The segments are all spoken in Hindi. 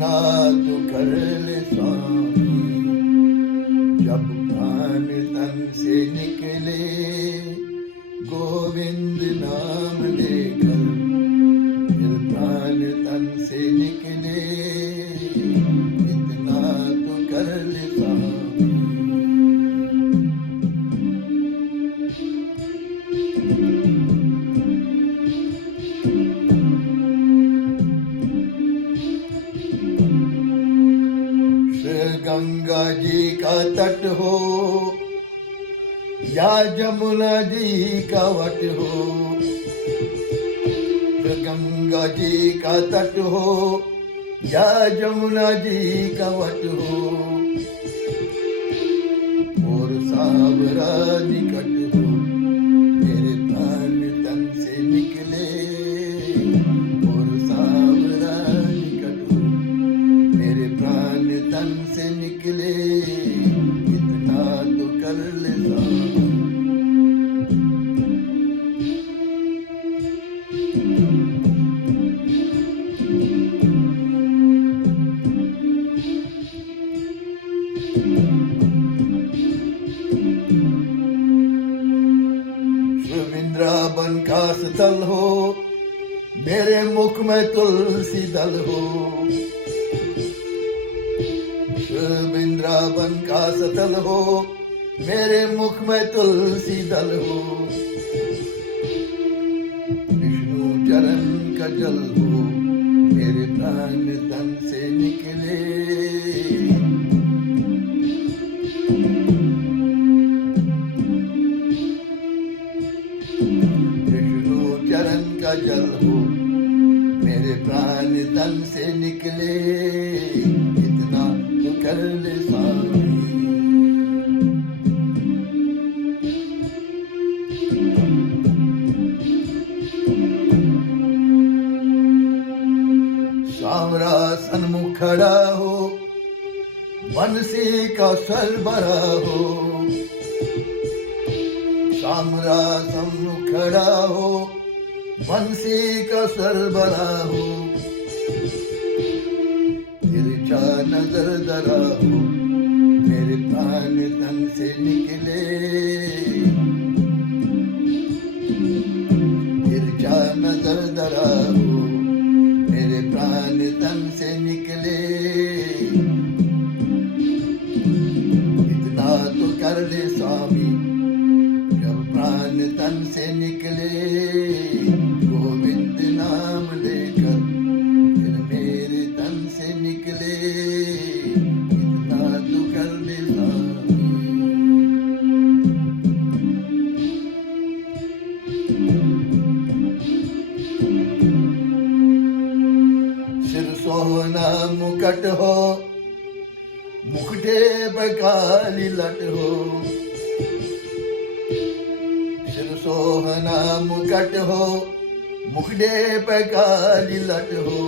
इतना तो कर ले स्वामी, जब प्राण तन से निकले गोविंद नाम लेकर, फिर प्राण तन से निकले इतना तो कर ले स्वामी। गंगा जी का तट हो या जमुना जी का वट हो, गंगा जी का तट हो या जमुना जी का वट हो, और सावरा निकट हो मेरे प्राण तन से निकले, और सावरा निकट हो मेरे प्राण तन से निकले इतना तो कर ले स्वामी। वृंदावन का स्थल हो मेरे मुख में तुलसी दल हो, वृंदावन का स्थल हो मेरे मुख में तुलसी दल हो, विष्णु चरण का जल हो मेरे प्राण तन से निकले, विष्णु चरण का जल हो मेरे प्राण तन से निकले इतना तो कर ले स्वामी। सावरा सन्मुख खड़ा हो बंसी का स्वर भरा हो, सावरा सन्मुख खड़ा हो बंसी का स्वर भरा हो, तिरछा नजर धरा हो मेरे प्राण तन से निकले, तिरछा नजर धरा हो मेरे प्राण तन से निकले इतना तो कर ले स्वामी, जब प्राण तन से निकले गोविंद नाम लेकर, फिर मेरे तन से निकले इतना तो कर ले स्वामी। सिर सोना मुकट हो मुकुटे पर काली लट हो, सिर सोहना मुकट हो मुकुटे पर काली लट हो,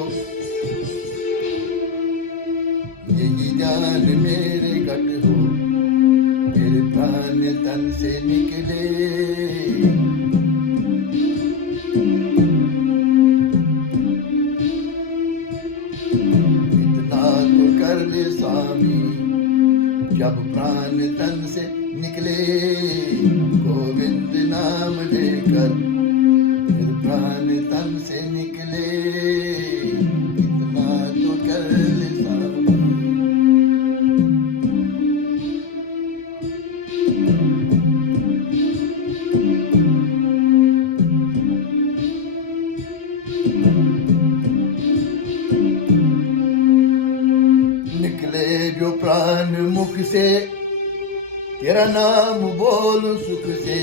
यही जान मेरे गट हो मेरे प्राण तन से निकले, इतना तो कर ले स्वामी, जब प्राण तन से निकले गोविंद नाम लेकर, फिर प्राण तन से निकले इतना तो कर ले स्वामी। निकले जो प्राण मुख से तेरा नाम बोल सुख से,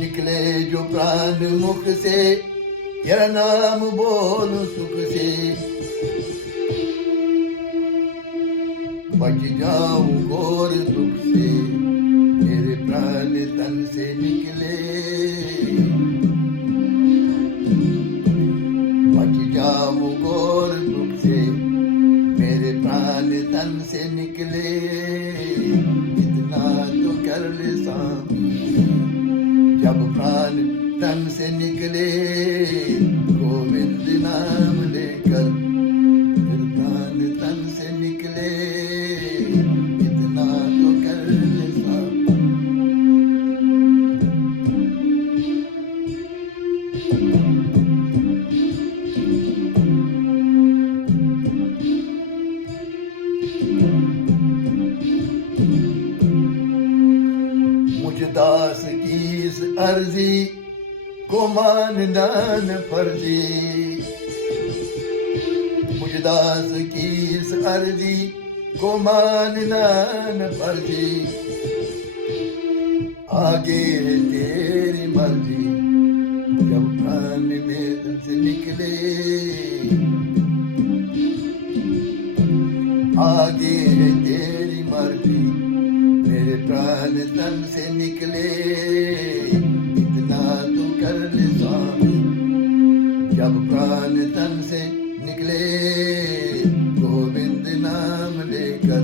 निकले जो प्राण मुख से तेरा नाम बोल सुख से, बच जाऊं घोर दुख से मेरे प्राण तन से निकले, बच जाऊं घोर दुख से मेरे प्राण तन से निकले इतना तो कर ले स्वामी, जब प्राण तन से निकले गोविंद नाम लेकर, अर्जी को मानना न फर्जी, मुझदास की इस अर्जी को मानना न फर्जी, आगे है तेरी मर्जी जब प्राण में से निकले, आगे है तेरी मर्जी मेरे प्राण तन से निकले, इतना तू कर ले स्वामी जब प्राण तन से निकले, गोविंद नाम लेकर